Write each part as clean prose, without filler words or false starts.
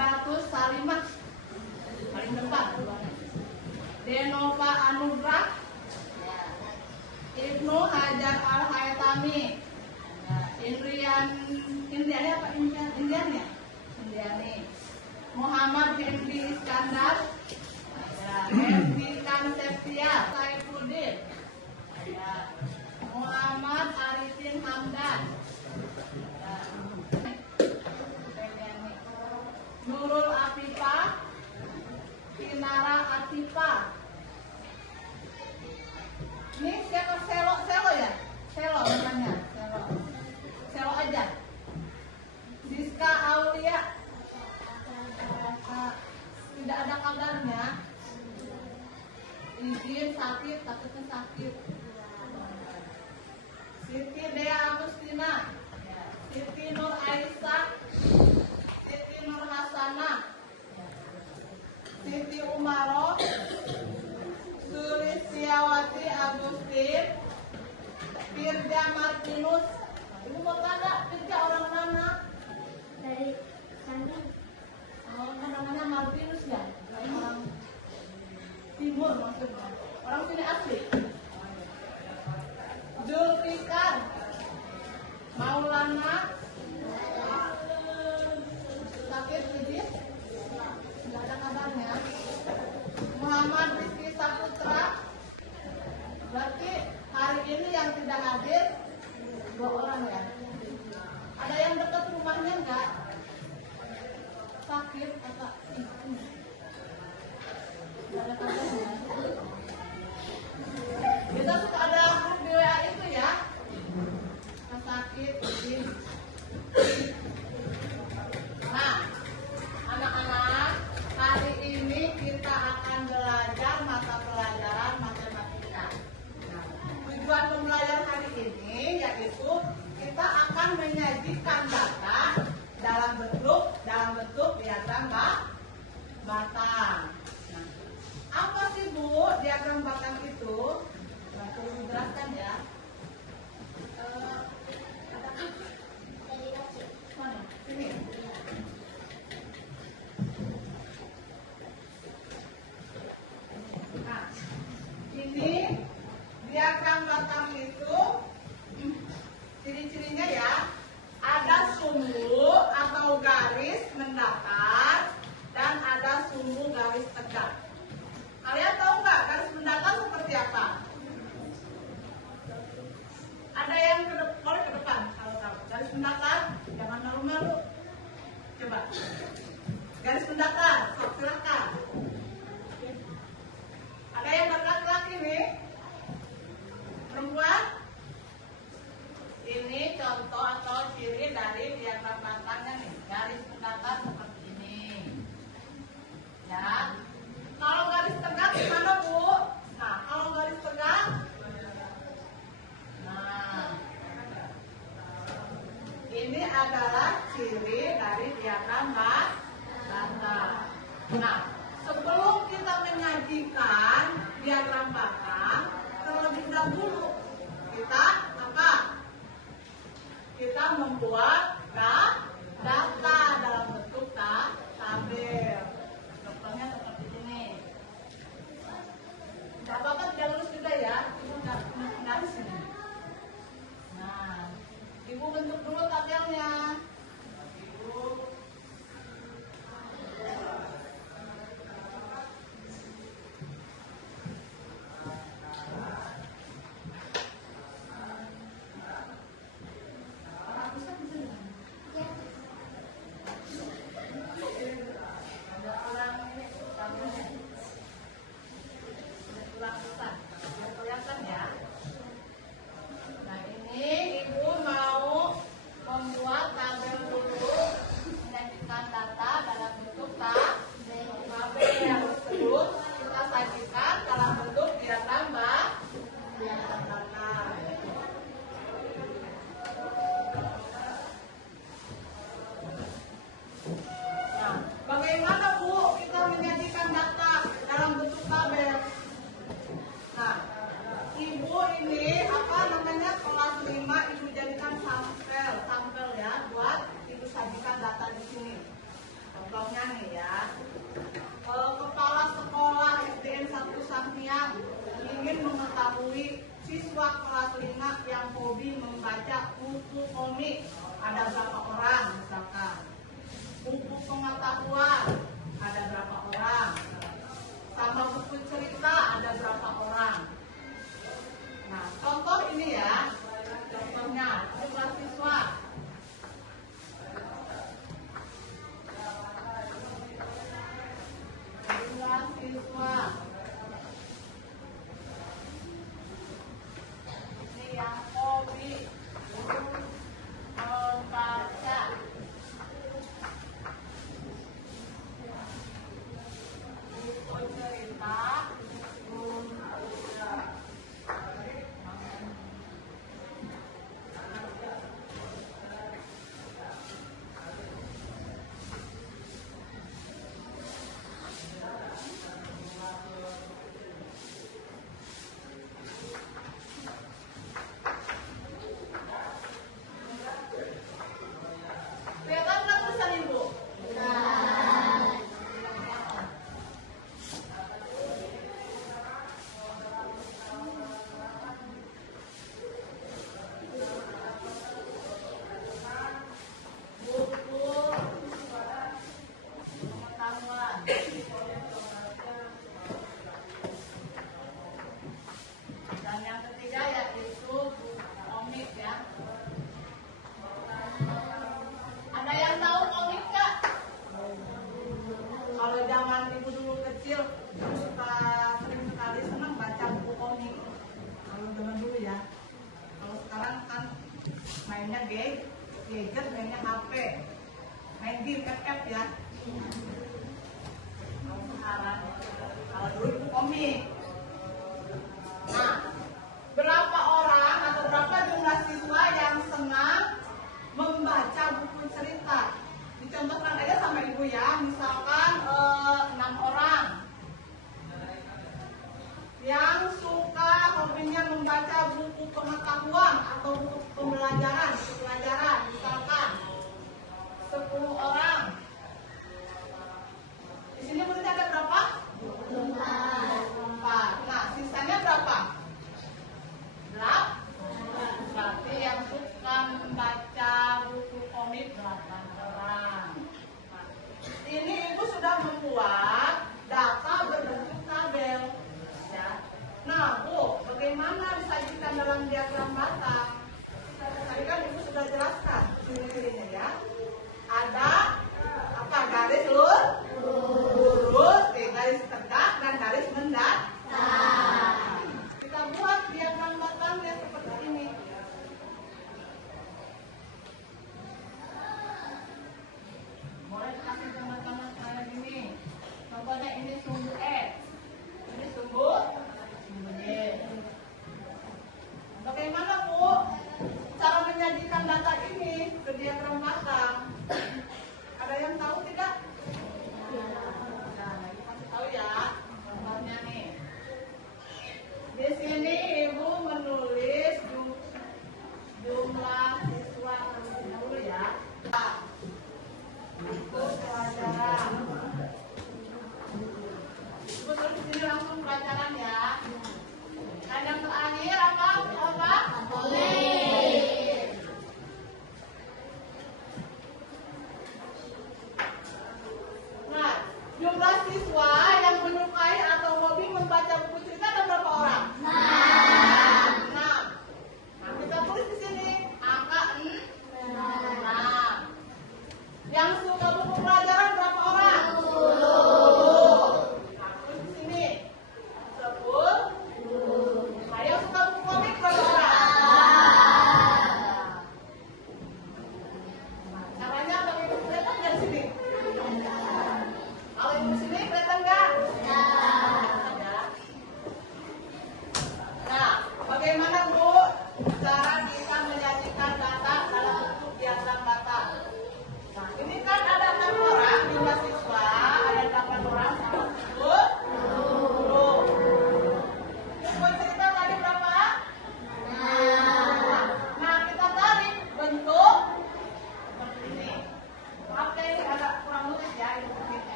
Hibatus Salimah paling depan. Denova Anugrah, Ibnu Hajar Al Haytami, Indiani apa Indiani? Indiani. Muhammad Hendy Iskandar, Hendy Kanseptia Saifuddin, Muhammad Arifin Hamdan, Nurul Afifah, Kinara Atifa. Ini siapa? Selo ya? Selo namanya. Selo aja. Siska Aulia. Tidak ada kabarnya. Izin sakit, takutnya sakit. Siti Dea Agustina, Siti Nur Aisyah, Siti Nur Hasanah, Siti Umaro, Sulistiawati Agustin, Firja Martinus. Ibu mau tanya Firja orang mana? Dari kami. Oh, namanya Martinus ya? Orang timur maksudnya. Orang sini asli. Zulfikar Maulana, sakit sedikit, tidak ada kabarnya. Muhammad Rizky Saputra. Berarti hari ini yang tidak hadir 2 orang ya. Ada yang dekat rumahnya enggak? Sakit apa? Tidak ada kabarnya. Kita suka ada grup di WA itu ya. Sakit izin. Nah, anak-anak, hari ini kita akan belajar mata pelajaran matematika. Tujuan pembelajaran hari ini yaitu kita akan menyajikan data dalam bentuk diagram batang. Nah, apa sih Bu diagram batang itu? Perlu dijelaskan ya. Mana? Sini. Nah, ini diagram batang itu ciri-cirinya ya. Ada sumbu atau garis mendatar dan ada sumbu garis tegak. Kalian tahu nggak garis mendatar seperti apa? Ada yang ke depan kalau tahu. Garis mendatar, jangan malu-malu. Coba. Garis mendatar, silakan. Ada yang laki-laki nih? Perempuan? Ini contoh atau ciri dari diagram batangnya nih. Garis mendatar seperti ini. Ya. Kalau garis tegak gimana Bu? Nah, kalau garis tegak, nah, ini adalah ciri dari diagram batang. Nah, sebelum kita menyajikan diagram batang, terlebih dahulu kita apa? Kita membuat data dalam bentuk tabel. Contohnya seperti ini. Bapak tidak lulus juga ya, Ibu nggak di sini. Nah, Ibu bentuk dulu tabelnya. Ibu. Ada orang ini tabelnya. Lakukan, kelihatan ya. Nah, ini Ibu mau buku komik ada berapa orang misalkan. Buku pengetahuan ada berapa orang. Sama buku cerita ada berapa orang. Nah, contoh ini ya. Contohnya, jumlah siswa. Jumlah siswa. Ini yang hobi membaca. Buku cerita. Kelihatan nggak tulisan Ibu? Buku pengetahuan. Dan yang ketiga yaitu buku komik ya. Ada yang tahu komik nggak? Kalau zaman ibu dulu kecil, ibu suka sering sekali senang baca buku komik. Kalau zaman dulu ya. Kalau sekarang kan mainnya gadget, mainnya HP, main game FF ya. Kalau sekarang, kalau dulu ibu komik. Nah, berapa orang atau berapa jumlah siswa yang senang membaca buku cerita? Dicontohkan aja sama ibu ya, misalkan 6 orang yang suka hobinya membaca buku pengetahuan atau buku pembelajaran, misalkan 10 orang. Di sini muridnya ada berapa? 4. Nah, sisanya berapa? 8. Berarti yang suka membaca buku komik 8 orang. Nah, ini ibu sudah membuat data berbentuk tabel. Ya. Nah, Bu, bagaimana disajikan dalam diagram batang? Tadi kan ibu sudah jelaskan ciri-cirinya ya. Ada apa? Garis lurus, garis tegak, dan garis mendatar. Kita buat diagram batangnya seperti ini. Boleh kasih teman-teman kayak gini. Contohnya ini sumbu S, ini sumbu Y. Bagaimana Bu cara menyajikan data ini ke diagram batang? Ada yang tahu tidak? Nah, ibu kasih tahu ya. Contohnya nih. Di sini ibu menulis jumlah siswa terlebih dahulu ya. Itu pelajaran. Ibu tulis di sini langsung pelajaran ya. Dan yang terakhir apa? Boleh.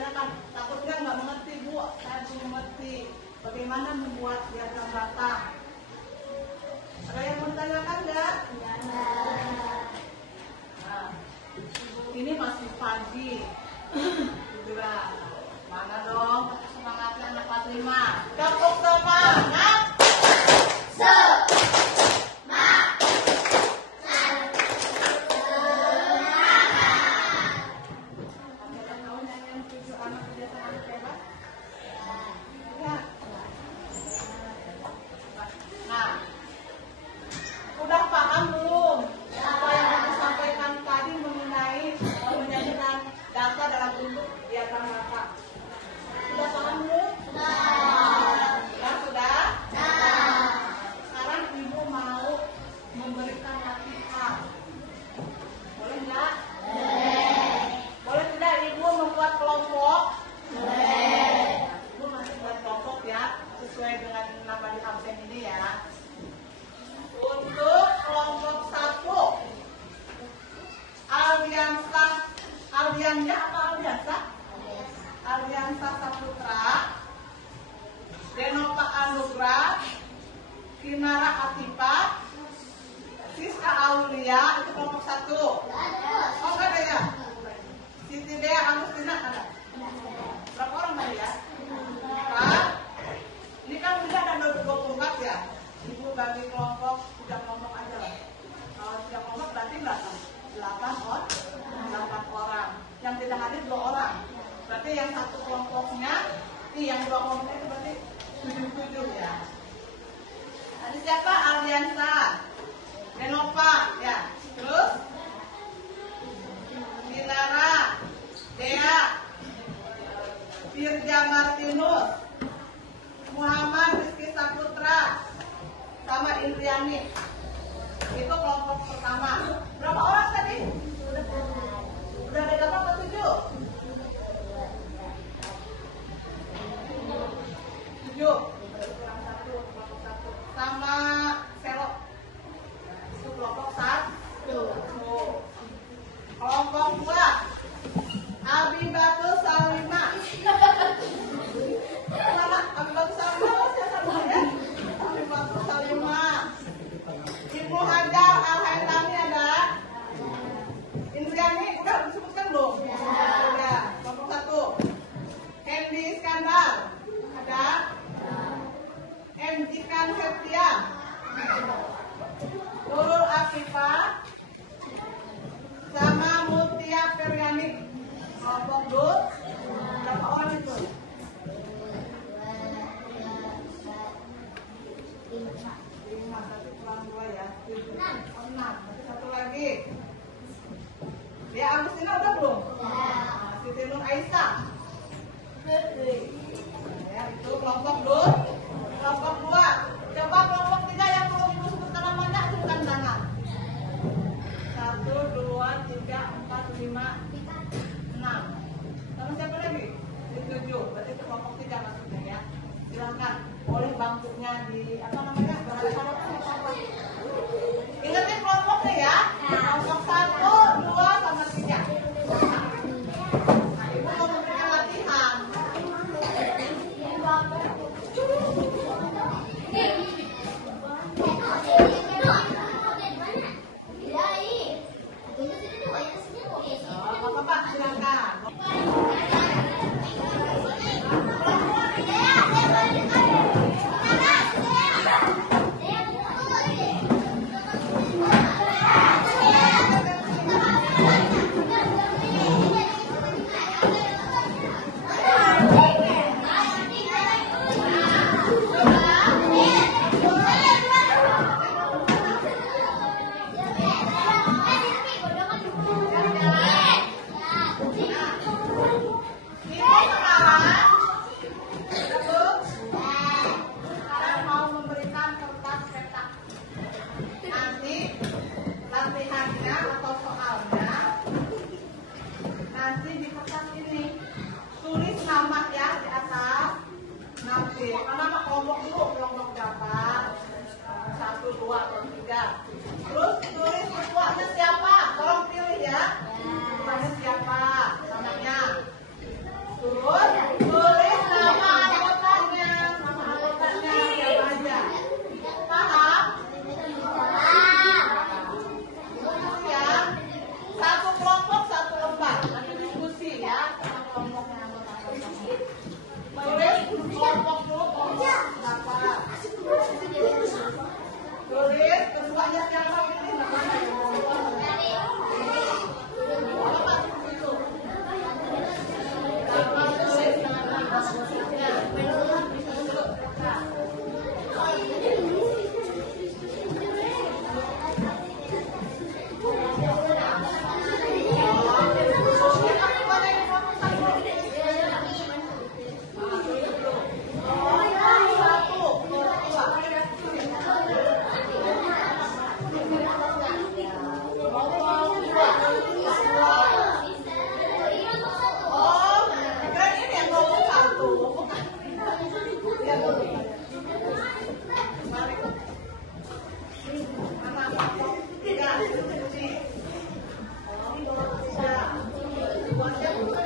tanyakan, takutnya nggak mengerti Bu, saya belum mengerti bagaimana membuat diagram rata. Ada yang mau tanyakan nggak? Nah, ini masih pagi. Udah, mana dong semangatnya anak kelas 5? Tepuk semangat. Nah, udah paham belum apa yang aku sampaikan tadi mengenai menjadikan data dalam bentuk diagram rata? Sudah paham belum? Ya, sudah? Sekarang Ibu mau memberikan latihan. Boleh nggak? Boleh tidak Ibu membuat kelompok? Ibu masih buat kelompok ya, sesuai dengan nama di absen ini ya. Untuk kelompok 1, Aldiansa Saputra, Denova Anugrah, Kinara Atipa, Siska Aulia, itu kelompok 1. Oh, nggak ada ya? Siti Dea Agustina ada? Berapa orang tadi ya? 4. Ini kan udah ada 24 ya? Ibu bagi kelompok 3 kelompok aja lah. Kalau 3 kelompok berarti berapa? 8 orang. Yang tidak hadir 2 orang. Berarti yang satu kelompoknya, yang 2 kelompoknya itu berarti 7 ya. Tadi siapa? Aldiansa, Denova ya. Terus Dinara, Dea, Firja Martinus, Muhammad Rizky Saputra, sama Indriani. Itu kelompok pertama. Berapa orang tadi? Udah ada 8 atau 7? 7. Kurang 1, kelompok 1. Sama Selo. Itu kelompok 1. Kelompok 2. Abibatul Salima. Mana? Abibatul Salima masih sama ya? Abibatul Salima. Ibu Hajar Al-Haitami ada? Indriani udah disebutkan belum? Ya. Kelompok 1. Hendy Iskandar ada? Jikan Septia, Nurul Afifah, sama Mutia Feryani. Kelompok 2. Berapa orang itu? 5, satu kurang 2 ya. 7, 6. Nanti 1 lagi. Ya, Agustina udah belum? Nah, Siti Nur Aisyah. Ya, itu kelompok 2. Kelompok 2. Coba kelompok 3 yang belum Ibu sebutkan namanya, sebutkan tangan. 1, 2, 3, 4, 5, 6. Sama siapa lagi? 7. Berarti itu kelompok 3 maksudnya ya. Silakan. Boleh bangkunya di apa namanya? Ingatin kelompoknya ya. Kelompok 1, 2, sama 3. Nah, Ibu mau memberikan latihan. Bapak silakan. Nah, Buat siapa?